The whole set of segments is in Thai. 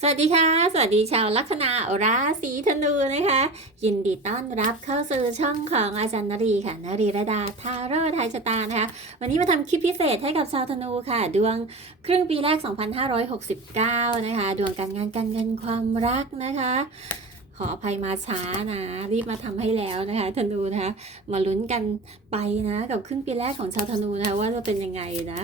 สวัสดีค่ะ สวัสดีชาวลัคนาราศีธนูนะคะ ยินดีต้อนรับเข้าสู่ช่องของอาจารย์นรีค่ะนรีระดาทาโร่ไทยชะตานะคะ วันนี้มาทำคลิปพิเศษให้กับชาวธนูค่ะ ดวงครึ่งปีแรก 2569 นะคะ ดวงการงานการเงินความรักนะคะ ขออภัยมาช้านะ รีบมาทำให้แล้วนะคะธนูนะคะ มาลุ้นกันไปนะ กับครึ่งปีแรกของชาวธนูนะคะว่าจะเป็นยังไงนะ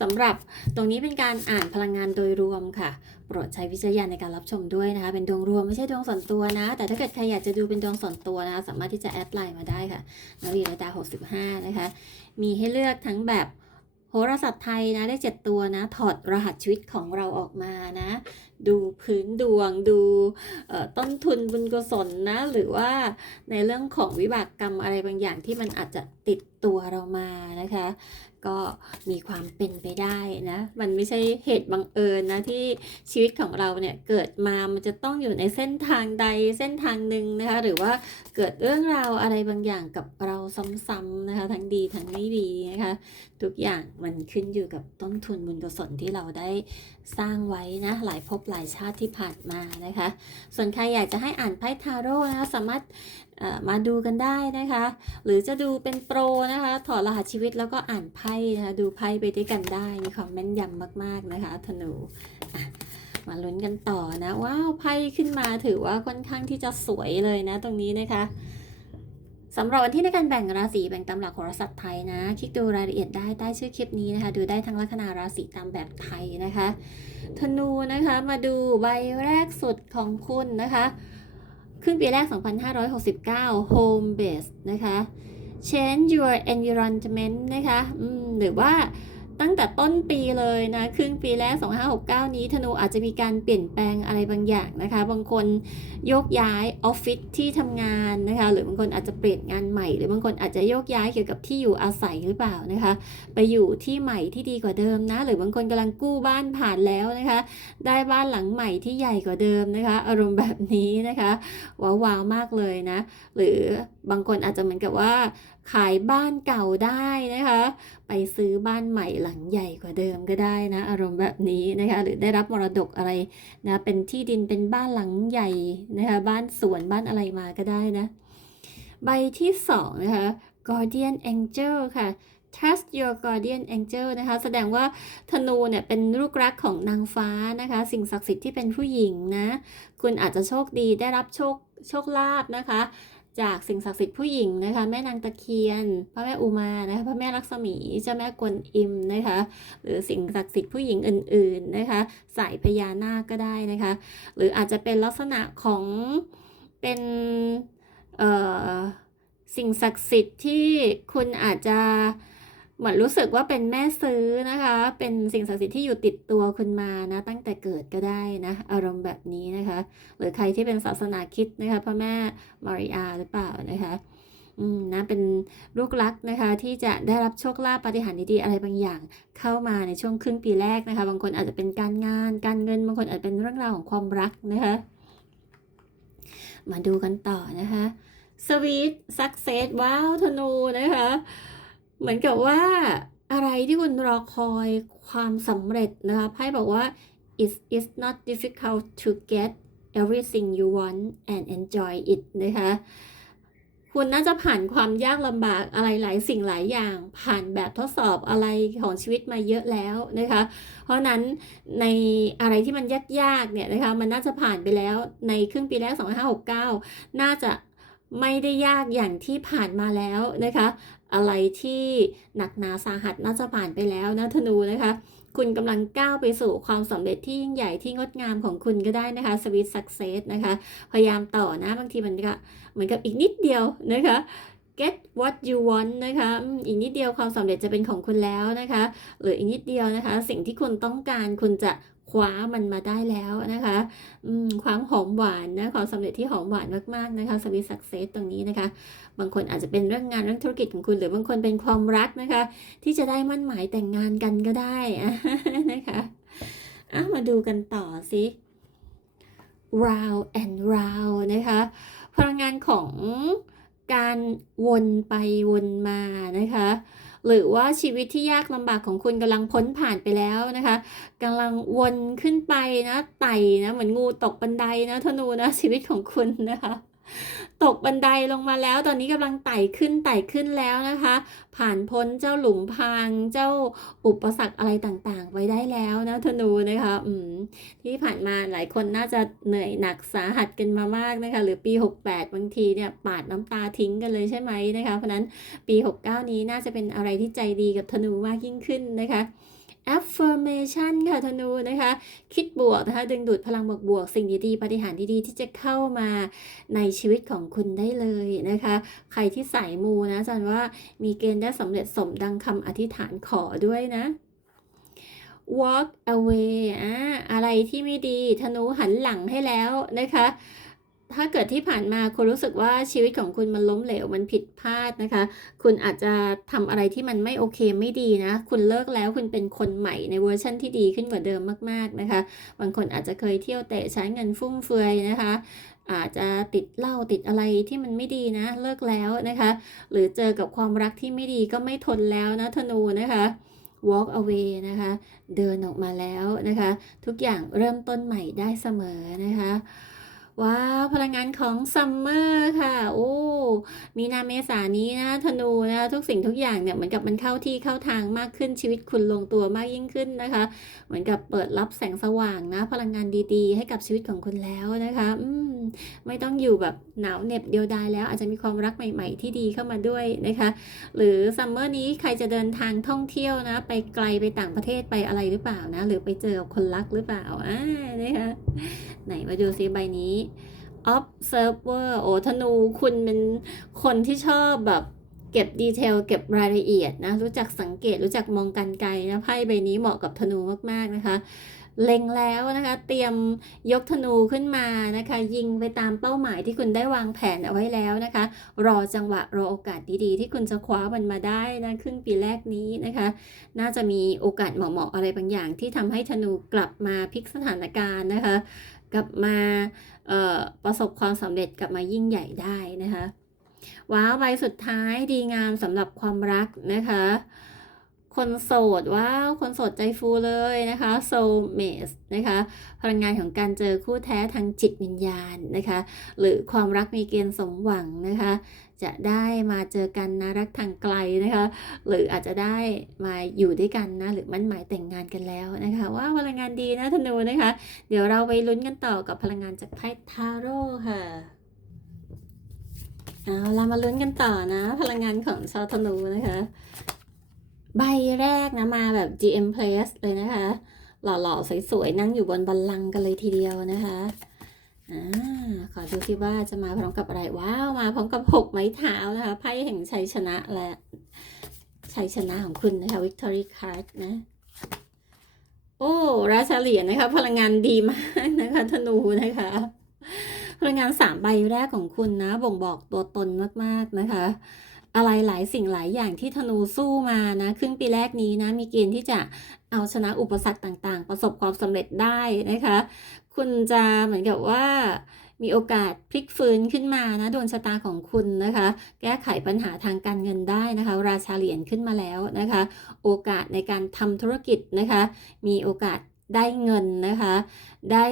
สำหรับตรงนี้เป็นการอ่านพลังงานโดยรวมค่ะ โปรดใช้วิจารณญาณในการรับชมด้วยนะคะ เป็นดวงรวมไม่ใช่ดวงส่วนตัวนะ แต่ถ้าเกิดใครอยากจะดูเป็นดวงส่วนตัวนะคะ สามารถที่จะแอดไลน์มาได้ค่ะนาวีรดา65 นะคะ มีให้เลือกทั้งแบบโหราศาสตร์ไทยนะได้ 7 ตัวนะ ถอดรหัสชีวิตของเราออกมานะ ดูพื้นดวงดูต้นทุนบุญกุศลนะ หรือว่าในเรื่องของวิบากกรรมอะไรบางอย่างที่มันอาจจะติดตัวเรามานะคะ ก็มีความเป็นไปได้นะ มันไม่ใช่เหตุบังเอิญนะที่ชีวิตของเราเนี่ยเกิดมา มันจะต้องอยู่ในเส้นทางใดเส้นทางหนึ่งนะคะ หรือว่าเกิดเรื่องราวอะไรบางอย่างกับเราซ้ำๆนะคะ ทั้งดีทั้งไม่ดีนะคะ ทุกอย่างมันขึ้นอยู่กับต้นทุนบุญกุศลที่เราได้สร้างไว้นะ หลายภพหลายชาติที่ผ่านมานะคะ ส่วนใครอยากจะให้อ่านไพ่ทาโร่นะคะสามารถ มาดูกันได้นะคะ หรือจะดูเป็นโปรนะคะ ถอดรหัสชีวิตแล้วก็อ่านไพ่นะคะ ดูไพ่ไปด้วยกันได้ มีความแม่นยำมากๆนะคะธนูมาลุ้นกันต่อนะ ว้าวไพ่ขึ้นมาถือว่าค่อนข้างที่จะสวยเลยนะ ตรงนี้นะคะสำหรับวันที่ในการแบ่งราศีแบ่งตามหลักโหราศาสตร์ไทยนะ คลิกดูรายละเอียดได้ใต้ชื่อคลิปนี้นะคะ ดูได้ทั้งลัคนาราศีตามแบบไทยนะคะ ธนูนะคะมาดูใบแรกสุดของคุณนะคะ ครึ่งปีแรก 2569 Home Base นะคะ Change your environment นะคะหรือว่า ตั้งแต่ต้นปีเลยนะครึ่งปีแรก 2569 นี้ธนูอาจจะมีการเปลี่ยนแปลงอะไรบางอย่างนะคะ บางคนโยกย้ายออฟฟิศที่ทำงานนะคะ หรือบางคนอาจจะเปลี่ยนงานใหม่ หรือบางคนอาจจะโยกย้ายเกี่ยวกับที่อยู่อาศัยหรือเปล่านะคะ ไปอยู่ที่ใหม่ที่ดีกว่าเดิมนะ หรือบางคนกำลังกู้บ้านผ่านแล้วนะคะ ได้บ้านหลังใหม่ที่ใหญ่กว่าเดิมนะคะ อารมณ์แบบนี้นะคะว้าวๆมากเลยนะ หรือบางคนอาจจะเหมือนกับว่าขายบ้านเก่าได้นะคะ ไปซื้อบ้านใหม่หลังใหญ่กว่าเดิมก็ได้นะ อารมณ์แบบนี้นะคะ หรือได้รับมรดกอะไรนะ เป็นที่ดินเป็นบ้านหลังใหญ่นะคะ บ้านสวนบ้านอะไรมาก็ได้นะ ใบที่สองนะคะ Guardian Angel ค่ะ Trust your guardian angel นะคะ แสดงว่าธนูเนี่ยเป็นลูกรักของนางฟ้านะคะ สิ่งศักดิ์สิทธิ์ที่เป็นผู้หญิงนะ คุณอาจจะโชคดีได้รับโชคโชคลาภนะคะ จากสิ่งศักดิ์สิทธิ์ผู้หญิงนะคะ แม่นางตะเคียน พระแม่อุมานะคะพระแม่ลักษมีเจ้าแม่กวนอิมนะคะ หรือสิ่งศักดิ์สิทธิ์ผู้หญิงอื่นๆนะคะสายพญานาคก็ได้นะคะ หรืออาจจะเป็นลักษณะของเป็นเอ่อสิ่งศักดิ์สิทธิ์ที่คุณอาจจะ เหมือนรู้สึกว่าเป็นแม่ซื้อนะคะ เป็นสิ่งศักดิ์สิทธิ์ที่อยู่ติดตัวคุณมานะ ตั้งแต่เกิดก็ได้นะ อารมณ์แบบนี้นะคะ หรือใครที่เป็นศาสนาคิดนะคะพระแม่มาริอาหรือเปล่านะคะอืมนะเป็นลูกรักนะคะ ที่จะได้รับโชคลาภปฏิหารดีๆอะไรบางอย่าง เข้ามาในช่วงครึ่งปีแรกนะคะ บางคนอาจจะเป็นการงาน การเงินบางคนอาจจะเป็นเรื่องราวของความรักนะคะ มาดูกันต่อนะคะ Sweet Success ว้าวธนูนะคะ เหมือนกับว่าอะไรที่คุณรอคอยความสำเร็จนะคะไพ่บอกว่า it is not difficult to get everything you want and enjoy it นะคะคุณน่าจะผ่านความยากลำบากอะไรหลายสิ่งหลายอย่าง ผ่านแบบทดสอบอะไรของชีวิตมาเยอะแล้วนะคะ เพราะฉะนั้นในอะไรที่มันยากๆเนี่ยนะคะมันน่าจะผ่านไปแล้วในครึ่งปีแรก 2569 น่าจะไม่ได้ยากอย่างที่ผ่านมาแล้วนะคะ อะไรที่หนักหนาสาหัสน่าจะผ่านไปแล้วนะธนูนะคะ คุณกำลังก้าวไปสู่ความสำเร็จที่ยิ่งใหญ่ที่งดงามของคุณก็ได้นะคะ Sweet Success นะคะ พยายามต่อนะบางทีมันก็เหมือนกับอีกนิดเดียวนะคะ get what you want นะคะ อีกนิดเดียวความสำเร็จจะเป็นของคุณแล้วนะคะ หรืออีกนิดเดียวนะคะ สิ่งที่คุณต้องการคุณจะ คว้ามันมาได้แล้วนะคะความหอมหวานนะความสำเร็จที่หอมหวานมากๆนะคะ Sweet Success ตรงนี้นะคะ บางคนอาจจะเป็นเรื่องงานเรื่องธุรกิจของคุณ หรือบางคนเป็นความรักนะคะ ที่จะได้มั่นหมายแต่งงานกันก็ได้นะคะะมาดูกันต่อสิ round and round นะคะ พลังงานของการวนไปวนมานะคะ หรือว่าชีวิตที่ยากลำบากของคุณกำลังพ้นผ่านไปแล้วนะคะกำลังวนขึ้นไปนะไต่นะเหมือนงูตกบันไดนะธนูนะชีวิตของคุณนะคะ ตกบันไดลงมาแล้ว ตอนนี้กำลังไต่ขึ้นไต่ขึ้นแล้วนะคะ ผ่านพ้นเจ้าหลุมพรางเจ้าอุปสรรคอะไรต่างๆ ไว้ได้แล้วนะธนูนะคะอืมที่ผ่านมาหลายคนน่าจะเหนื่อยหนักสาหัสกันมามากนะคะ หรือปี 68 บางทีเนี่ยปาดน้ำตาทิ้งกันเลยใช่ไหมนะคะ เพราะฉะนั้นปี 69 นี้น่าจะเป็นอะไรที่ใจดีกับธนูมากยิ่งขึ้นนะคะ affirmation ค่ะธนูนะคะ คิดบวกนะคะ ดึงดูดพลังบวกบวกๆสิ่งดีๆปฏิหารดีๆ ที่จะเข้ามาในชีวิตของคุณได้เลยนะคะ ใครที่ใส่มูนะอาจันว่ามีเกณฑ์ได้สำเร็จสมดังคำอธิษฐานขอด้วยนะ walk away อ่าอะไรที่ไม่ดีธนูหันหลังให้แล้วนะคะ ถ้าเกิดที่ผ่านมาคุณรู้สึกว่าชีวิตของคุณมันล้มเหลวมันผิดพลาดนะคะ คุณอาจจะทำอะไรที่มันไม่โอเคไม่ดีนะ คุณเลิกแล้วคุณเป็นคนใหม่ในเวอร์ชั่นที่ดีขึ้นกว่าเดิมมากๆนะคะ บางคนอาจจะเคยเที่ยวเตะใช้เงินฟุ่มเฟือยนะคะอาจจะติดเหล้าติดอะไรที่มันไม่ดีนะ เลิกแล้วนะคะ หรือเจอกับความรักที่ไม่ดีก็ไม่ทนแล้วนะธนูนะคะ walk away นะคะ เดินออกมาแล้วนะคะ ทุกอย่างเริ่มต้นใหม่ได้เสมอนะคะ ว้าวพลังงานของซัมเมอร์ค่ะโอ้มีนาเมษานี้นะธนูนะทุกสิ่งทุกอย่างเนี่ยเหมือนกับมันเข้าที่เข้าทางมากขึ้นชีวิตคุณลงตัวมากยิ่งขึ้นนะคะ เหมือนกับเปิดรับแสงสว่างนะ พลังงานดีๆ ให้กับชีวิตของคุณแล้วนะคะอืมไม่ต้องอยู่แบบหนาวเหน็บเดียวดายแล้วอาจจะมีความรักใหม่ ๆ ที่ดีเข้ามาด้วยนะคะ หรือซัมเมอร์นี้ใครจะเดินทางท่องเที่ยวนะ ไปไกลไปต่างประเทศไปอะไรหรือเปล่านะ หรือไปเจอคนรักหรือเปล่าอ่านะคะไหนมาดูซิใบนี้ observer โอ้ธนูคุณเป็นคนที่ชอบแบบเก็บดีเทลเก็บรายละเอียดนะ รู้จักสังเกตรู้จักมองกันไกลนะไพ่ใบนี้เหมาะกับธนูมากๆนะคะเล็งแล้วนะคะ เตรียมยกธนูขึ้นมานะคะ ยิงไปตามเป้าหมายที่คุณได้วางแผนเอาไว้แล้วนะคะ รอจังหวะรอโอกาสดีๆ ที่คุณจะคว้ามันมาได้นะครึ่งปีแรกนี้นะคะ น่าจะมีโอกาสเหมาะๆอะไรบางอย่าง ที่ทำให้ธนูกลับมาพลิกสถานการณ์นะคะ กลับมา ประสบความสำเร็จกลับมายิ่งใหญ่ได้นะคะว้าวใบสุดท้ายดีงามสำหรับความรักนะคะ คนโสดว้าวคนโสดใจฟูเลยนะคะ soulmate นะคะพลังงานของการเจอคู่แท้ทางจิตวิญญาณนะคะ หรือความรักมีเกณฑ์สมหวังนะคะ จะได้มาเจอกันนะรักทางไกลนะคะ หรืออาจจะได้มาอยู่ด้วยกันนะ หรือมั่นหมายแต่งงานกันแล้วนะคะว่าพลังงานดีนะธนูนะคะ เดี๋ยวเราไปลุ้นกันต่อกับพลังงานจากไพ่ทาโร่ค่ะเอาเรามาลุ้นกันต่อนะ พลังงานของชาวธนูนะคะ ใบแรกนะมาแบบ GM Place เลยนะคะ หล่อๆ สวยๆ นั่งอยู่บนบัลลังก์กันเลยทีเดียวนะคะ อ่าขอดูสิว่าจะมาพร้อมกับอะไร ว้าว มาพร้อมกับหกไม้เท้านะคะไพ่แห่งชัยชนะและชัยชนะของคุณนะคะ Victory Card นะ โอ้ ราชาเหรียญนะคะ พลังงานดีมากนะคะ ธนูนะคะ พลังงานสามใบแรกของคุณนะ บ่งบอกตัวตนมากๆนะคะ อะไรหลายสิ่งหลายอย่างที่ธนูสู้มานะ ครึ่งปีแรกนี้นะ มีเกณฑ์ที่จะเอาชนะอุปสรรคต่างๆ ประสบความสำเร็จได้นะคะ คุณจะเหมือนกับว่ามีโอกาสพลิกฟื้นขึ้นมานะดวงชะตาของคุณนะคะ แก้ไขปัญหาทางการเงินได้นะคะ ราชาเหรียญขึ้นมาแล้วนะคะ โอกาสในการทำธุรกิจนะคะ มีโอกาสได้เงินนะคะ ได้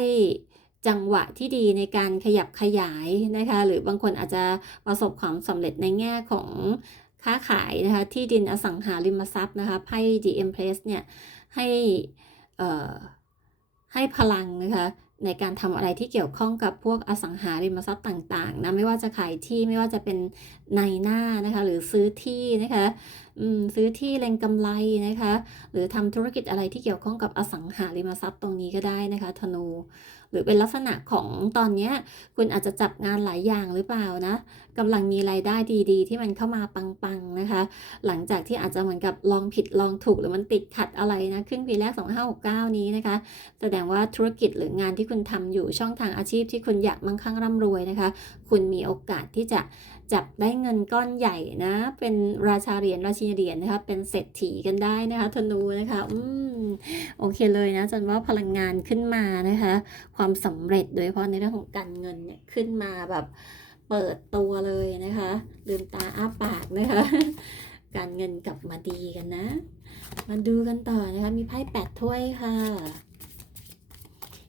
จังหวะที่ดีในการขยับขยายนะคะ หรือบางคนอาจจะประสบความสำเร็จในแง่ของค้าขายนะคะที่ดินอสังหาริมทรัพย์นะคะไพ่ The Empress เนี่ยให้เอ่อให้พลังนะคะ ในการทำอะไรที่เกี่ยวข้องกับพวกอสังหาริมทรัพย์ต่างๆนะไม่ว่าจะขายที่ไม่ว่าจะเป็นในหน้านะคะหรือซื้อที่นะคะซื้อที่เล็งกำไรนะคะ หรือทำธุรกิจอะไรที่เกี่ยวข้องกับอสังหาริมทรัพย์ตรงนี้ก็ได้นะคะธนู หรือเป็นลักษณะของตอนนี้คุณอาจจะจับงานหลายอย่างหรือเปล่านะกำลังมีรายได้ดีๆ ที่มันเข้ามาปังๆนะคะ หลังจากที่อาจจะเหมือนกับลองผิดลองถูกหรือมันติดขัดอะไรนะครึ่งปีแรก 2569 นี้นะคะ แสดงว่าธุรกิจหรืองานที่คุณทำอยู่ช่องทางอาชีพที่คุณอยากมั่งคั่งร่ำรวยนะคะ คุณมีโอกาสที่จะจับได้เงินก้อนใหญ่นะ เป็นราชาเหรียญราชินีเหรียญนะคะเป็นเศรษฐีกันได้นะคะธนูนะคะ อืม โอเคเลยนะจันว่าพลังงานขึ้นมานะคะ ความสำเร็จโดยเฉพาะในเรื่องของการเงินเนี่ยขึ้นมาแบบเปิดตัวเลยนะคะลืมตาอ้าปากนะคะ การเงินกลับมาดีกันนะ มาดูกันต่อนะคะมีไพ่แปดถ้วยค่ะ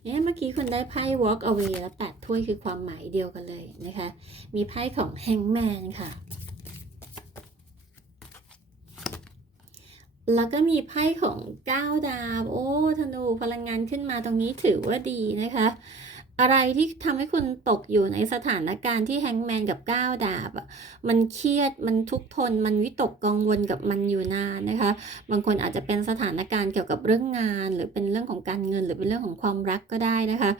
เอ๊ะเมื่อกี้คุณได้ไพ่ walk away แล้วแปดถ้วยคือความหมายเดียวกันเลยนะคะ มีไพ่ของ hangman ค่ะ แล้วก็มีไพ่ของก้าวดาบ โอ้ ธนูพลังงานขึ้นมาตรงนี้ถือว่าดีนะคะ อะไรที่ทำให้คุณตกอยู่ในสถานการณ์ที่แฮงแมนกับก้าวดาบอะมันเครียดมันทุกข์ทน มันวิตกกังวลกับมันอยู่นานนะคะ บางคนอาจจะเป็นสถานการณ์เกี่ยวกับเรื่องงาน หรือเป็นเรื่องของการเงิน หรือเป็นเรื่องของความรักก็ได้นะคะ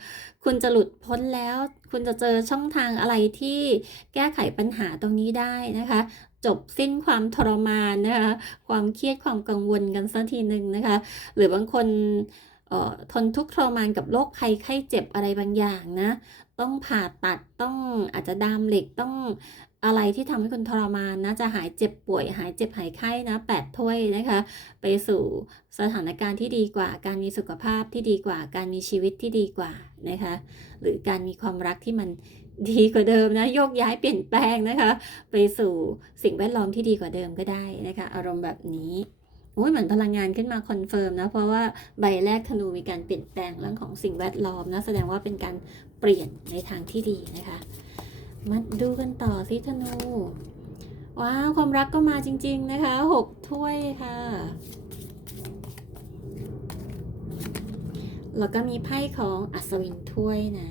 คุณจะหลุดพ้นแล้ว คุณจะเจอช่องทางอะไรที่แก้ไขปัญหาตรงนี้ได้นะคะจบสิ้นความทรมานนะคะ ความเครียดความกังวลกันสักทีหนึ่งนะคะ หรือบางคน ทนทุกข์ทรมานกับโรคภัยไข้เจ็บอะไรบางอย่างนะ ต้องผ่าตัดต้องอาจจะดามเหล็กต้องอะไรที่ทำให้คุณทรมานนะจะหายเจ็บป่วย หายเจ็บหายไข้นะแปดถ้วยนะคะ ไปสู่สถานการณ์ที่ดีกว่า การมีสุขภาพที่ดีกว่า การมีชีวิตที่ดีกว่านะคะ หรือการมีความรักที่มันดีกว่าเดิมนะโยกย้ายเปลี่ยนแปลงนะคะ ไปสู่สิ่งแวดล้อมที่ดีกว่าเดิมก็ได้นะคะ อารมณ์แบบนี้ โอ้ยเหมือนพลังงานขึ้นมาคอนเฟิร์มนะ เพราะว่าใบแรกธนูมีการเปลี่ยนแปลงเรื่องของสิ่งแวดล้อมนะ แสดงว่าเป็นการเปลี่ยนในทางที่ดีนะคะ มาดูกันต่อสิธนู ว้าว ความรักก็มาจริง ๆ นะคะหกถ้วยค่ะแล้วก็มีไพ่ของอัศวินถ้วยนะ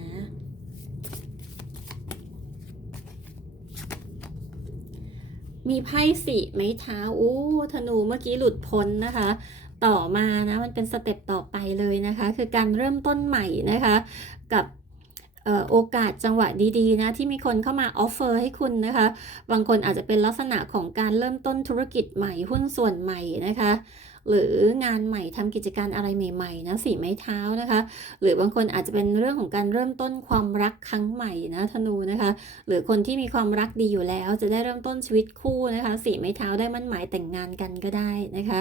มีไพ่สี่ไม้เท้าอู้ธนูเมื่อกี้หลุดพ้นนะคะ ต่อมานะมันเป็นสเต็ปต่อไปเลยนะคะ คือการเริ่มต้นใหม่นะคะ กับโอกาสจังหวะดีๆนะที่มีคนเข้ามาออฟเฟอร์ให้คุณนะคะ บางคนอาจจะเป็นลักษณะของการเริ่มต้นธุรกิจใหม่หุ้นส่วนใหม่นะคะ หรืองานใหม่ทำกิจการอะไรใหม่ๆนะสีไม้เท้านะคะ หรือบางคนอาจจะเป็นเรื่องของการเริ่มต้นความรักครั้งใหม่นะธนูนะคะ หรือคนที่มีความรักดีอยู่แล้ว จะได้เริ่มต้นชีวิตคู่นะคะ สีไม้เท้าได้มั่นหมายแต่งงานกันก็ได้นะคะ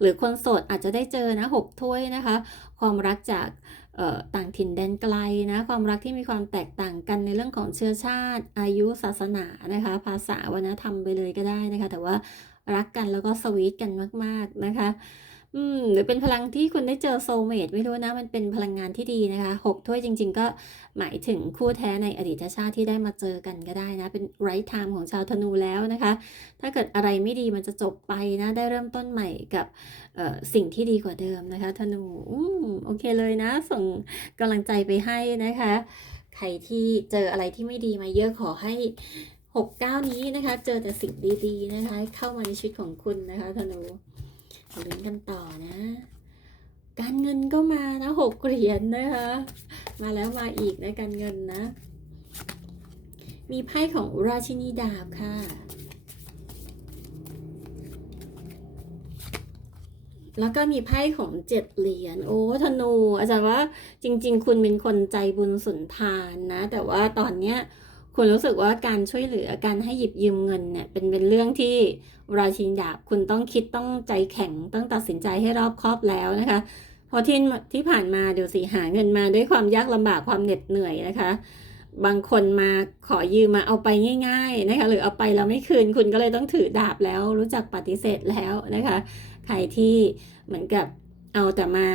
หรือคนโสดอาจจะได้เจอนะหกถ้วยนะคะ ความรักจาก ต่างถิ่นแดนไกลนะความรักที่มีความแตกต่างกันในเรื่องของเชื้อชาติ อายุศาสนานะคะ ภาษาวัฒนธรรมไปเลยก็ได้นะคะ แต่ว่ารักกันแล้วก็สวีทกันมาก ๆนะคะ อืมหรือเป็นพลังที่คุณได้เจอโซเมตไม่รู้นะมันเป็นพลังงานที่ดีนะคะหกถ้วยจริง ๆ ก็หมายถึงคู่แท้ในอดีตชาติที่ได้มาเจอกันก็ได้นะ เป็นไรท์ไทม์ของชาวธนูแล้วนะคะ ถ้าเกิดอะไรไม่ดีมันจะจบไปนะ ได้เริ่มต้นใหม่กับเอ่อสิ่งที่ดีกว่าเดิมนะคะ ธนูอืมโอเคเลยนะ ส่งกำลังใจไปให้นะคะ ใครที่เจออะไรที่ไม่ดีมาเยอะขอให้หกเก้านี้นะคะ เจอแต่สิ่งดีๆนะคะ เข้ามาในชีวิตของคุณนะคะธนู ลุ้นกันต่อนะ การเงินก็มานะหกเหรียญนะคะ มาแล้วมาอีกนะการเงินนะ มีไพ่ของราชินีดาบค่ะ แล้วก็มีไพ่ของเจ็ดเหรียญ โอ้ธนู อาจารย์ว่าจริง ๆ คุณเป็นคนใจบุญสุนทานนะ แต่ว่าตอนเนี้ย คุณรู้สึกว่าการช่วยเหลือการให้หยิบยืมเงินเนี่ยเป็นเป็นเรื่องที่ราชินดาบคุณต้องคิดต้องใจแข็งต้องตัดสินใจให้รอบคอบแล้วนะคะเพราะที่ที่ผ่านมาเดี๋ยวสิหาเงินมาด้วยความยากลำบากความเหน็ดเหนื่อยนะคะ บางคนมาขอยืมมาเอาไปง่าย ๆนะคะหรือเอาไปแล้วไม่คืนคุณก็เลยต้องถือดาบแล้ว รู้จักปฏิเสธแล้วนะคะใครที่เหมือนกับเอาแต่มา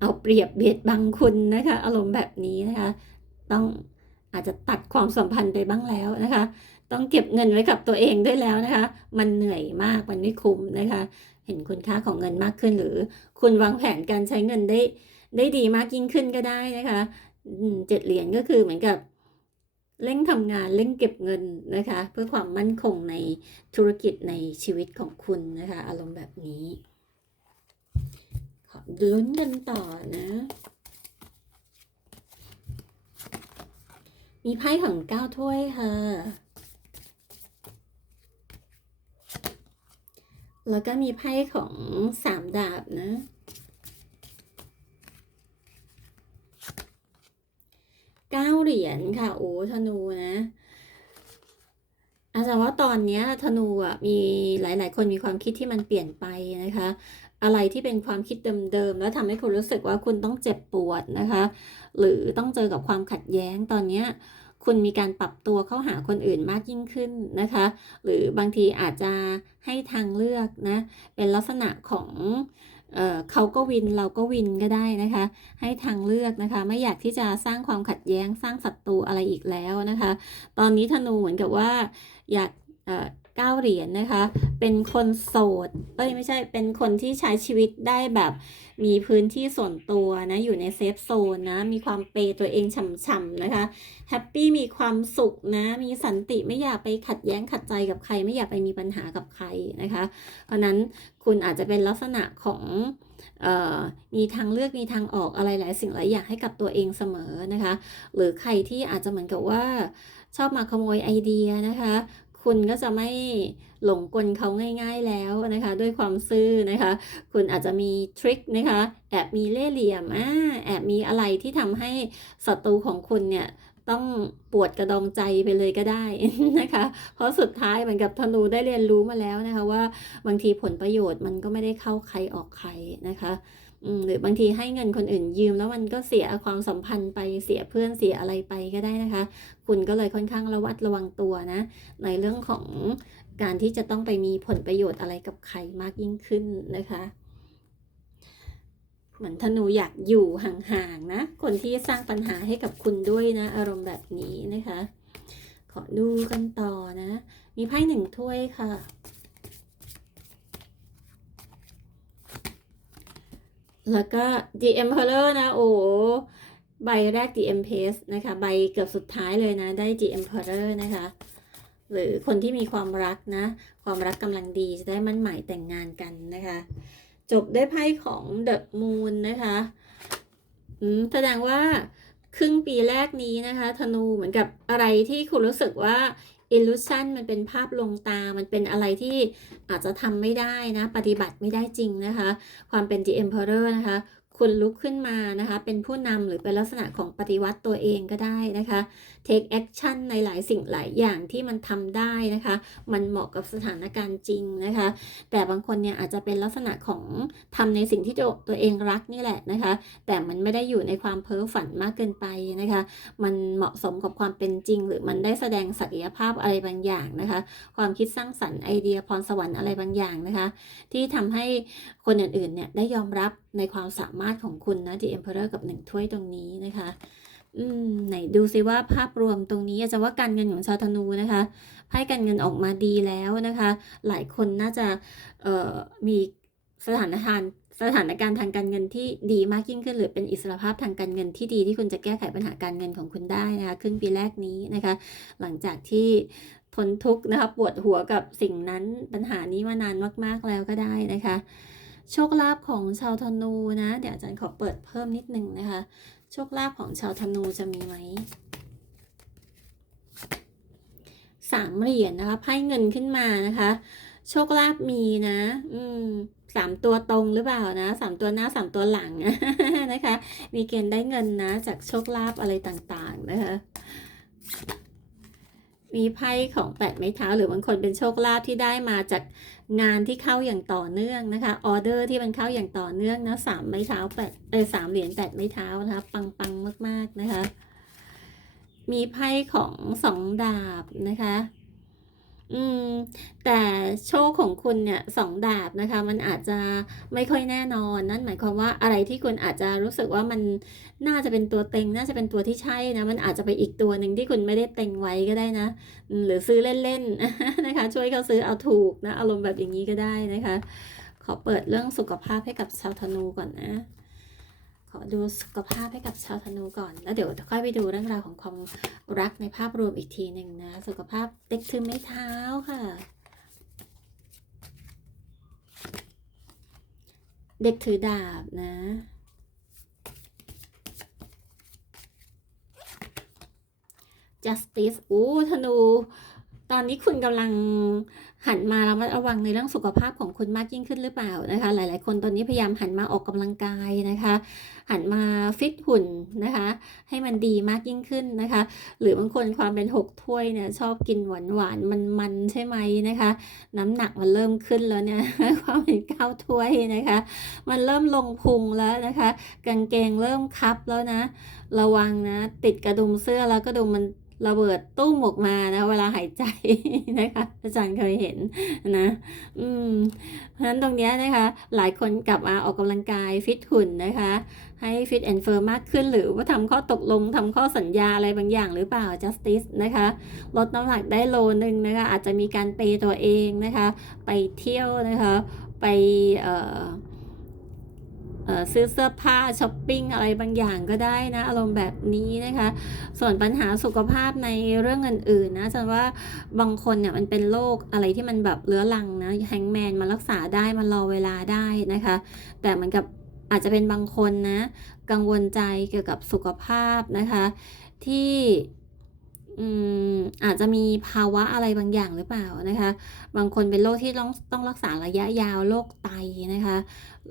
เอาเปรียบเบียดบังคุณนะคะ อารมณ์แบบนี้นะคะ ต้อง อาจจะตัดความสัมพันธ์ไปบ้างแล้วนะคะ ต้องเก็บเงินไว้กับตัวเองด้วยแล้วนะคะ มันเหนื่อยมากมันไม่คุ้มนะคะ เห็นคุณค่าของเงินมากขึ้น หรือคุณวางแผนการใช้เงินได้ได้ดีมากยิ่งขึ้นก็ได้นะคะเจ็ดเหรียญก็คือเหมือนกับเร่งทำงานเร่งเก็บเงินนะคะ เพื่อความมั่นคงในธุรกิจในชีวิตของคุณนะคะ อารมณ์แบบนี้ ขอลุ้นกันต่อนะ มีไพ่ของเก้าถ้วยค่ะ แล้วก็มีไพ่ของสามดาบนะ เก้าเหรียญค่ะ โอ้ธนูนะ อาจารย์ว่าตอนนี้ธนูอะมีหลาย ๆ คนมีความคิดที่มันเปลี่ยนไปนะคะ อะไรที่เป็นความคิดเดิมๆ แล้วทำให้คุณรู้สึกว่าคุณต้องเจ็บปวดนะคะ หรือต้องเจอกับความขัดแย้งตอนเนี้ยคุณมีการปรับตัวเข้าหาคนอื่นมากยิ่งขึ้นนะคะ หรือบางทีอาจจะให้ทางเลือกนะ เป็นลักษณะของเออเขาก็วินเราก็วินก็ได้นะคะ ให้ทางเลือกนะคะ ไม่อยากที่จะสร้างความขัดแย้งสร้างศัตรูอะไรอีกแล้วนะคะ ตอนนี้ธนูเหมือนกับว่าอยาก เอ่อเก้าเหรียญนะคะ เป็นคนโสด เอ้ยไม่ใช่ เป็นคนที่ใช้ชีวิตได้แบบมีพื้นที่ส่วนตัวนะ อยู่ในเซฟโซนนะ มีความเปตัวเองฉ่ำๆนะคะ แฮปปี้มีความสุขนะ มีสันติไม่อยากไปขัดแย้งขัดใจกับใคร ไม่อยากไปมีปัญหากับใครนะคะ เพราะนั้นคุณอาจจะเป็นลักษณะของมีทางเลือกมีทางออกอะไรหลายสิ่งหลายอย่างให้กับตัวเองเสมอนะคะ หรือใครที่อาจจะเหมือนกับว่าชอบมาขโมยไอเดียนะคะ คุณก็จะไม่หลงกลเขาง่าย ๆแล้วนะคะ ด้วยความซื่อนะคะ คุณอาจจะมีทริคนะคะ แอบมีเล่ห์เหลี่ยมอ่าแอบมีอะไรที่ทำให้ศัตรูของคุณเนี่ยต้องปวดกระดองใจไปเลยก็ได้นะคะ เพราะสุดท้ายเหมือนกับธนูได้เรียนรู้มาแล้วนะคะว่าบางทีผลประโยชน์มันก็ไม่ได้เข้าใครออกใครนะคะ หรือบางทีให้เงินคนอื่นยืม แล้วมันก็เสียความสัมพันธ์ไปเสียเพื่อนเสียอะไรไปก็ได้นะคะ คุณก็เลยค่อนข้างระวัดระวังตัวนะ ในเรื่องของการที่จะต้องไปมีผลประโยชน์อะไรกับใครมากยิ่งขึ้นนะคะเหมือนธนูอยากอยู่ห่างๆนะ คนที่สร้างปัญหาให้กับคุณด้วยนะ อารมณ์แบบนี้นะคะ ขอดูกันต่อนะ มีไพ่หนึ่งถ้วยค่ะ แล้วก็ The Emperor นะ โอ้ใบแรก The Empress นะคะ ใบเกือบสุดท้ายเลยนะ ได้ The Emperor นะคะ หรือคนที่มีความรักนะ ความรักกำลังดีจะได้มั่นหมายแต่งงานกันนะคะ จบด้วยไพ่ของ The Moon นะคะอืมแสดงว่าครึ่งปีแรกนี้นะคะ ธนูเหมือนกับอะไรที่คุณรู้สึกว่า illusion มันเป็นภาพลงตา มันเป็นอะไรที่อาจจะทำไม่ได้นะ ปฏิบัติไม่ได้จริงนะคะ ความเป็น The Emperor นะคะ คุณลุกขึ้นมานะคะ เป็นผู้นำหรือเป็นลักษณะของปฏิวัติตัวเองก็ได้นะคะ take action ในหลายสิ่งหลายอย่างที่มันทำได้นะคะ มันเหมาะกับสถานการณ์จริงนะคะ แต่บางคนเนี่ยอาจจะเป็นลักษณะของทำในสิ่งที่ตัวตัวเองรักนี่แหละนะคะ แต่มันไม่ได้อยู่ในความเพ้อฝันมากเกินไปนะคะ มันเหมาะสมกับความเป็นจริง หรือมันได้แสดงศักยภาพอะไรบางอย่างนะคะ ความคิดสร้างสรรค์ไอเดียพรสวรรค์อะไรบางอย่างนะคะ ที่ทำให้คนอื่นๆเนี่ยได้ยอมรับในความสามารถของคุณนะ The Emperor กับหนึ่งถ้วยตรงนี้นะคะ อืมไหนดูซิว่าภาพรวมตรงนี้อาจจะว่าการเงินของชาวธนูนะคะไพ่การเงินออกมาดีแล้วนะคะ หลายคนน่าจะเอ่อมีสถานการณ์สถานการณ์ทางการเงินที่ดีมากยิ่งขึ้น หรือเป็นอิสรภาพทางการเงินที่ดีที่คุณจะแก้ไขปัญหาการเงินของคุณได้นะคะครึ่งปีแรกนี้นะคะ หลังจากที่ทนทุกข์นะคะปวดหัวกับสิ่งนั้นปัญหานี้มานานมาก ๆแล้วก็ได้นะคะ โชคลาภของชาวธนูนะ เดี๋ยวอาจารย์ขอเปิดเพิ่มนิดนึงนะคะ โชคลาภของชาวธนูจะมีไหมสามเหรียญนะคะไพ่เงินขึ้นมานะคะ โชคลาภมีนะ อืมสามตัวตรงหรือเปล่านะสามตัวหน้าสามตัวหลังนะคะ มีเกณฑ์ได้เงินนะ จากโชคลาภอะไรต่างๆนะคะมีไพ่ของแปดไม้เท้าหรือบางคนเป็นโชคลาภที่ได้มาจาก งานที่เข้าอย่างต่อเนื่องนะคะออเดอร์ที่มันเข้าอย่างต่อเนื่องนะสามไม้เท้าแปดเออสามเหรียญแปดไม้เท้านะคะปังปังมาก ๆ นะคะ มีไพ่ของสองดาบนะคะ อืม แต่โชคของคุณเนี่ยสองดาบนะคะ มันอาจจะไม่ค่อยแน่นอน นั่นหมายความว่าอะไรที่คุณอาจจะรู้สึกว่ามันน่าจะเป็นตัวเต็ง น่าจะเป็นตัวที่ใช่นะ มันอาจจะไปอีกตัวหนึ่งที่คุณไม่ได้เต็งไว้ก็ได้นะ หรือซื้อเล่นๆนะคะ ช่วยเขาซื้อเอาถูกนะ อารมณ์แบบอย่างนี้ก็ได้นะคะ ขอเปิดเรื่องสุขภาพให้กับชาวธนูก่อนนะ ขอดูสุขภาพให้กับชาวธนูก่อน แล้วเดี๋ยวค่อยไปดูเรื่องราวของความรักในภาพรวมอีกทีหนึ่งนะ สุขภาพเด็กถือไม้เท้าค่ะ เด็กถือดาบนะ justice โอ้ธนู ตอนนี้คุณกำลัง หันมาระมัดระวังในเรื่องสุขภาพของคุณมากยิ่งขึ้นหรือเปล่านะคะ หลาย ๆ คนตอนนี้พยายามหันมาออกกำลังกายนะคะ หันมาฟิตหุ่นนะคะ ให้มันดีมากยิ่งขึ้นนะคะ หรือบางคนความเป็นหกถ้วยเนี่ยชอบกินหวานหวานมันมันใช่ไหมนะคะ น้ำหนักมันเริ่มขึ้นแล้วเนี่ยความเป็นเก้าถ้วยนะคะ มันเริ่มลงพุงแล้วนะคะ กางเกงเริ่มคับแล้วนะ ระวังนะ ติดกระดุมเสื้อแล้วกระดุมมัน ระเบิดตุ้มออกมานะเวลาหายใจนะคะอาจารย์เคยเห็นนะอืมเพราะฉะนั้นตรงนี้นะคะ หลายคนกลับมาออกกำลังกายฟิตหุ่นนะคะ ให้ฟิตแอนด์เฟิร์มมากขึ้นหรือว่าทำข้อตกลงทำข้อสัญญาอะไรบางอย่างหรือเปล่า justice นะคะลดน้ำหนักได้โลนึงนะคะ อาจจะมีการเปตัวเองนะคะ ไปเที่ยวนะคะ ไปเอ่อ ซื้อเสื้อผ้าช้อปปิ้งอะไรบางอย่างก็ได้นะ อารมณ์แบบนี้นะคะ ส่วนปัญหาสุขภาพในเรื่องอื่นๆนะฉันว่าบางคนเนี่ยมันเป็นโรคอะไรที่มันแบบเรื้อรังนะแฮงแมนมารักษาได้มันรอเวลาได้นะคะ แต่เหมือนกับอาจจะเป็นบางคนนะ กังวลใจเกี่ยวกับสุขภาพนะคะ ที่ อืมอาจจะมีภาวะอะไรบางอย่างหรือเปล่านะคะ บางคนเป็นโรคที่ต้องต้องรักษาระยะยาวโรคไตนะคะ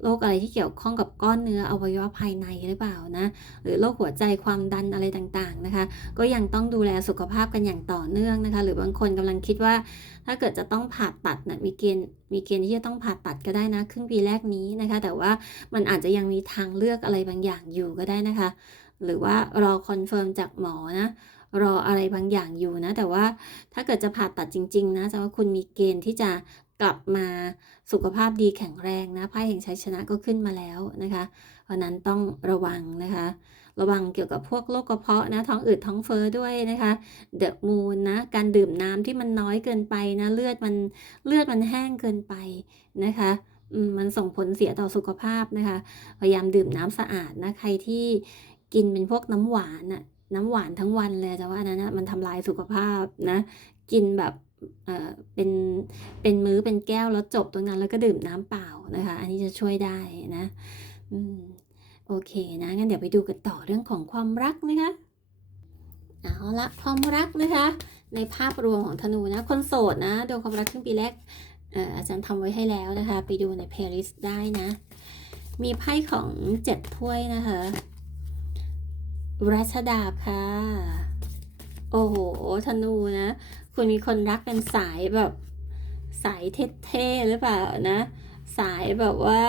โรคอะไรที่เกี่ยวข้องกับก้อนเนื้ออวัยวะภายในหรือเปล่านะหรือโรคหัวใจความดันอะไรต่างๆนะคะ ก็ยังต้องดูแลสุขภาพกันอย่างต่อเนื่องนะคะ หรือบางคนกำลังคิดว่า ถ้าเกิดจะต้องผ่าตัดนะมีเกณฑ์มีเกณฑ์ที่จะต้องผ่าตัดก็ได้นะครึ่งปีแรกนี้นะคะ แต่ว่ามันอาจจะยังมีทางเลือกอะไรบางอย่างอยู่ก็ได้นะคะ หรือว่ารอคอนเฟิร์มจากหมอนะ รออะไรบางอย่างอยู่นะ แต่ว่าถ้าเกิดจะผ่าตัดจริง ๆ นะแสดงว่าคุณมีเกณฑ์ที่จะกลับมาสุขภาพดีแข็งแรงนะไพ่แห่งชัยชนะก็ขึ้นมาแล้วนะคะเพราะนั้นต้องระวังนะคะ ระวังเกี่ยวกับพวกโรคกระเพาะนะท้องอืดท้องเฟ้อด้วยนะคะเดอะมูนนะการดื่มน้ำที่มันน้อยเกินไปนะเลือดมันเลือดมันแห้งเกินไปนะคะมันส่งผลเสียต่อสุขภาพนะคะ พยายามดื่มน้ำสะอาดนะใครที่กินเป็นพวกน้ำหวานน่ะ น้ำหวานทั้งวันเลยแต่ว่าอันนั้นนะมันทำลายสุขภาพนะ กินแบบเอ่อเป็นเป็นมื้อเป็นแก้วแล้วจบตรงนั้นแล้วก็ดื่มน้ำเปล่านะคะ อันนี้จะช่วยได้นะอืมโอเคนะงั้นเดี๋ยวไปดูกันต่อเรื่องของความรักนะคะเอาละความรักนะคะ ในภาพรวมของธนูนะ คนโสดนะดวงความรักครึ่งปีแรกเอ่ออาจารย์ทำไว้ให้แล้วนะคะ ไปดูในเพลย์ลิสต์ได้นะ มีไพ่ของเจ็ดถ้วยนะคะ รัชดาบค่ะ โอ้โหธนูนะ คุณมีคนรักเป็นสายแบบ สายเท่ๆหรือเปล่านะ สายแบบว่า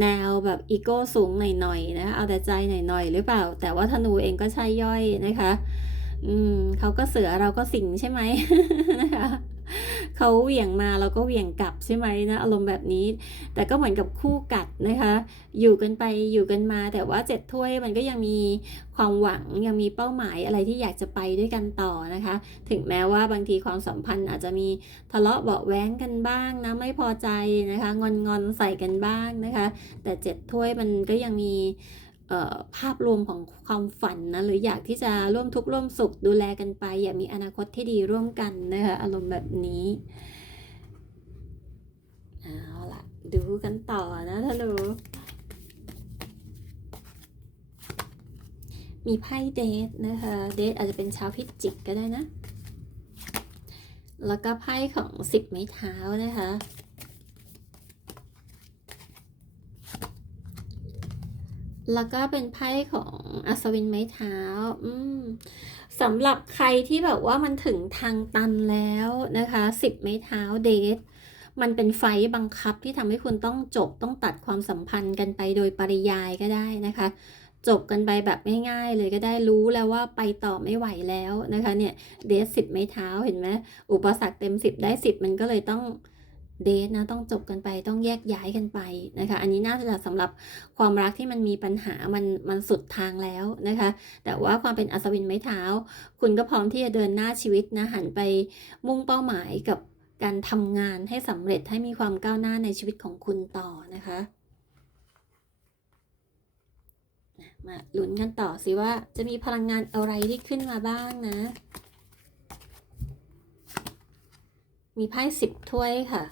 แนวแบบอีโก้สูงหน่อยๆนะ เอาแต่ใจหน่อยๆหรือเปล่า แต่ว่าธนูเองก็ใช่ย่อยนะคะ อืมเขาก็เสือเราก็สิงใช่ไหมนะคะ เขาเหวี่ยงมาเราก็เหวี่ยงกลับใช่ไหมนะอารมณ์แบบนี้ แต่ก็เหมือนกับคู่กัดนะคะ อยู่กันไปอยู่กันมา แต่ว่าเจ็ดถ้วยมันก็ยังมีความหวังยังมีเป้าหมายอะไรที่อยากจะไปด้วยกันต่อนะคะ ถึงแม้ว่าบางทีความสัมพันธ์อาจจะมีทะเลาะเบาะแว้งกันบ้างนะไม่พอใจนะคะ งอนงอนใส่กันบ้างนะคะ แต่เจ็ดถ้วยมันก็ยังมี ภาพรวมของความฝันนะหรืออยากที่จะร่วมทุกข์ร่วมสุขดูแลกันไป อยากมีอนาคตที่ดีร่วมกันนะคะอารมณ์แบบนี้เอาล่ะดูกันต่อนะท่านดูมีไพ่เดทนะคะเดทอาจจะเป็นชาวพิจิกก็ได้นะ แล้วก็ไพ่ของสิบไม้เท้านะคะ แล้วก็เป็นไพ่ของอัศวินไม้เท้า อืมสำหรับใครที่แบบว่ามันถึงทางตันแล้วนะคะสิบไม้เท้าเดทมันเป็นไฟบังคับที่ทำให้คุณต้องจบต้องตัดความสัมพันธ์กันไปโดยปริยายก็ได้นะคะ จบกันไปแบบง่ายๆเลยก็ได้รู้แล้วว่าไปต่อไม่ไหวแล้วนะคะเนี่ยเดทสิบไม้เท้าเห็นไหมอุปสรรคเต็มสิบได้สิบมันก็เลยต้อง เดทนะต้องจบกันไปต้องแยกย้ายกันไปนะคะ อันนี้น่าจะสำหรับความรักที่มันมีปัญหามันมันสุดทางแล้วนะคะ แต่ว่าความเป็นอัศวินไม้เท้า คุณก็พร้อมที่จะเดินหน้าชีวิตนะหันไปมุ่งเป้าหมายกับการทำงานให้สำเร็จให้มีความก้าวหน้าในชีวิตของคุณต่อนะคะนะมาลุ้นกันต่อสิว่าจะมีพลังงานอะไรที่ขึ้นมาบ้างนะ มีไพ่สิบถ้วยค่ะ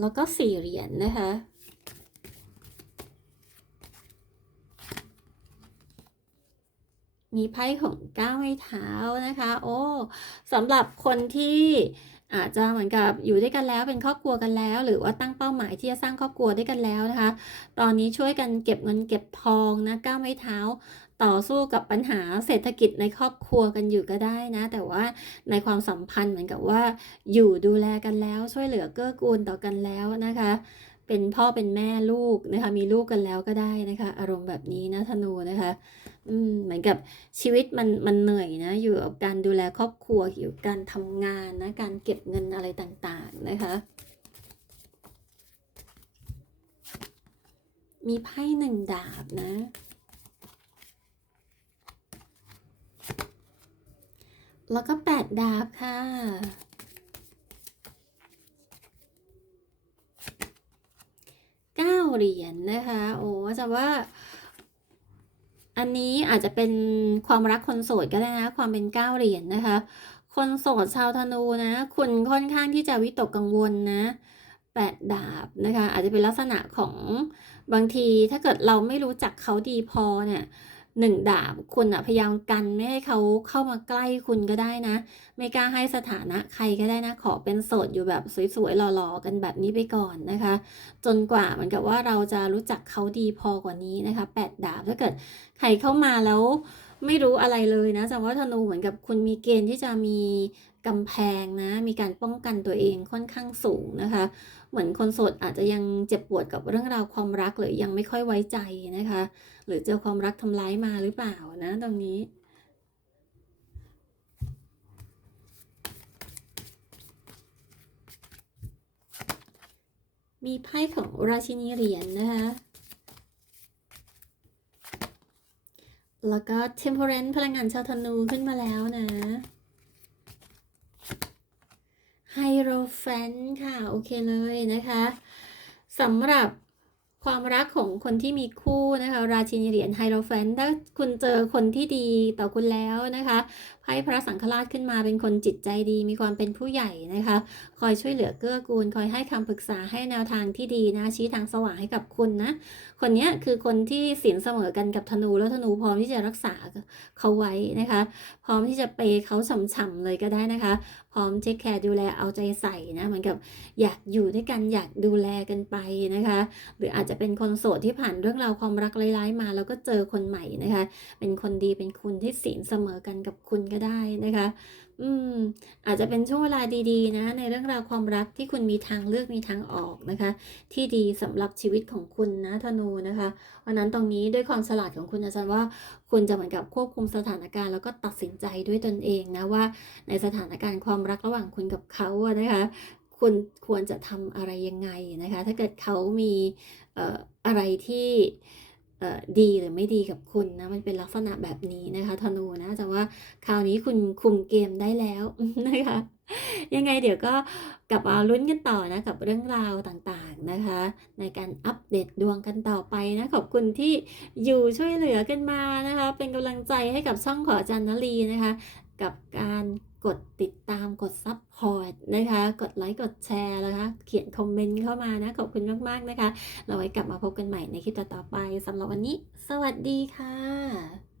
แล้วก็สี่เหรียญนะคะ มีไพ่ของก้าวไม้เท้านะคะ โอ้สำหรับคนที่อาจจะเหมือนกับอยู่ด้วยกันแล้วเป็นครอบครัวกันแล้ว หรือว่าตั้งเป้าหมายที่จะสร้างครอบครัวด้วยกันแล้วนะคะ ตอนนี้ช่วยกันเก็บเงินเก็บทองนะก้าวไม้เท้า ต่อสู้กับปัญหาเศรษฐกิจในครอบครัวกันอยู่ก็ได้นะ แต่ว่าในความสัมพันธ์เหมือนกับว่า อยู่ดูแลกันแล้วช่วยเหลือเกื้อกูลต่อกันแล้วนะคะ เป็นพ่อเป็นแม่ลูกนะคะ มีลูกกันแล้วก็ได้นะคะ อารมณ์แบบนี้นะธนูนะคะอืมเหมือนกับชีวิตมันมันเหนื่อยนะ อยู่กับการดูแลครอบครัวอยู่กับการทำงานนะการเก็บเงินอะไรต่างๆนะคะมีไพ่หนึ่งดาบนะ แล้วก็แปดดาบค่ะ เก้าเหรียญนะคะ โอ้จะว่า อันนี้อาจจะเป็นความรักคนโสดก็ได้นะ ความเป็นเก้าเหรียญนะคะ คนโสดชาวธนูนะ คุณค่อนข้างที่จะวิตกกังวลนะแปดดาบนะคะ อาจจะเป็นลักษณะของบางทีถ้าเกิดเราไม่รู้จักเขาดีพอเนี่ย หนึ่งดาบคุณอะพยายามกันไม่ให้เขาเข้ามาใกล้คุณก็ได้นะ ไม่กล้าให้สถานะใครก็ได้นะ ขอเป็นโสดอยู่แบบสวยๆหล่อๆกันแบบนี้ไปก่อนนะคะ จนกว่าเหมือนกับว่าเราจะรู้จักเขาดีพอกว่านี้นะคะแปดดาบถ้าเกิดใครเข้ามาแล้วไม่รู้อะไรเลยนะแสดงว่าธนูเหมือนกับคุณมีเกณฑ์ที่จะมีกำแพงนะ มีการป้องกันตัวเองค่อนข้างสูงนะคะ เหมือนคนโสดอาจจะยังเจ็บปวดกับเรื่องราวความรักหรือยังไม่ค่อยไว้ใจนะคะ หรือเจอความรักทำร้ายมาหรือเปล่านะ ตรงนี้ มีไพ่ของราชินีเหรียญนะคะ แล้วก็ temperance พลังงานชาวธนูขึ้นมาแล้วนะไฮโรแฟนค่ะ โอเคเลยนะคะสำหรับ ความรักของคนที่มีคู่นะคะ ราชินีเหรียญไฮโรแฟนถ้าคุณเจอคนที่ดีต่อคุณแล้วนะคะไพ่พระสังฆราชขึ้นมาเป็นคนจิตใจดี มีความเป็นผู้ใหญ่นะคะ คอยช่วยเหลือเกื้อกูล คอยให้คำปรึกษาให้แนวทางที่ดีนะ ชี้ทางสว่างให้กับคุณนะ คนนี้คือคนที่สินเสมอกันกับธนูแล้วธนูพร้อมที่จะรักษาเขาไว้นะคะพร้อมที่จะเปย์เขาฉ่ำๆเลยก็ได้นะคะ พร้อมเทคแคร์ดูแลเอาใจใส่นะเหมือนกับอยากอยู่ด้วยกันอยากดูแลกันไปนะคะ หรืออาจจะเป็นคนโสดที่ผ่านเรื่องราวความรักร้ายๆมา แล้วก็เจอคนใหม่นะคะ เป็นคนดีเป็นคุณที่ศีลเสมอกันกับคุณก็ได้นะคะ อืม อาจจะเป็นช่วงเวลาดีๆ นะ ในเรื่องราวความรักที่คุณมีทางเลือกมีทางออกนะคะ ที่ดีสำหรับชีวิตของคุณนะธนูนะคะวันนั้นตรงนี้ด้วยความฉลาดของคุณอาจารย์ว่า คุณจะเหมือนกับควบคุมสถานการณ์ แล้วก็ตัดสินใจด้วยตนเองนะว่าในสถานการณ์ความรักระหว่างคุณกับเขาอะนะคะคุณควรจะทำอะไรยังไงนะคะ ถ้าเกิดเขามีอออะไรที่ ดีหรือไม่ดีกับคุณนะมันเป็นลักษณะแบบนี้นะคะธนูนะแต่ว่าคราวนี้คุณคุมเกมได้แล้วนะคะยังไงเดี๋ยวก็กลับมาลุ้นกันต่อนะกับเรื่องราวต่างๆนะคะ ในการอัปเดตดวงกันต่อไปนะขอบคุณที่อยู่ช่วยเหลือกันมานะคะ เป็นกำลังใจให้กับช่องขออาจารย์นลีนะคะ กับการกดติดตามกดซับพอร์ตนะคะ กดไลค์กดแชร์นะคะ เขียนคอมเมนต์เข้ามานะ ขอบคุณมาก ๆ นะคะ เราไว้กลับมาพบกันใหม่ในคลิปต่อๆไปสำหรับวันนี้ สวัสดีค่ะ